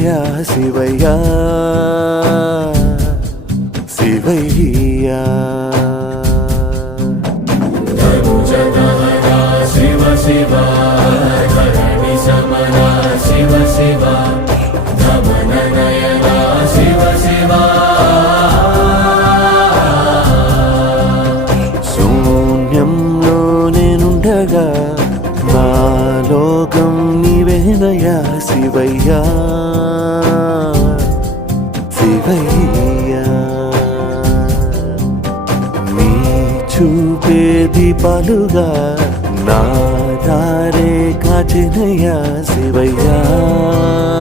నీవేనయా శివయ్యా శివయ్యా. శివ శివ ధరణి సమన శివ శివ ధమన నయన శివ శివ. శూన్యంలో నేనుండగా నా లోకం నీవేనయా శివయ్యా శివయ్యా. నీ చూపే దీపాలుగా నా దారే కాచెనయ్యా శివయ్యా.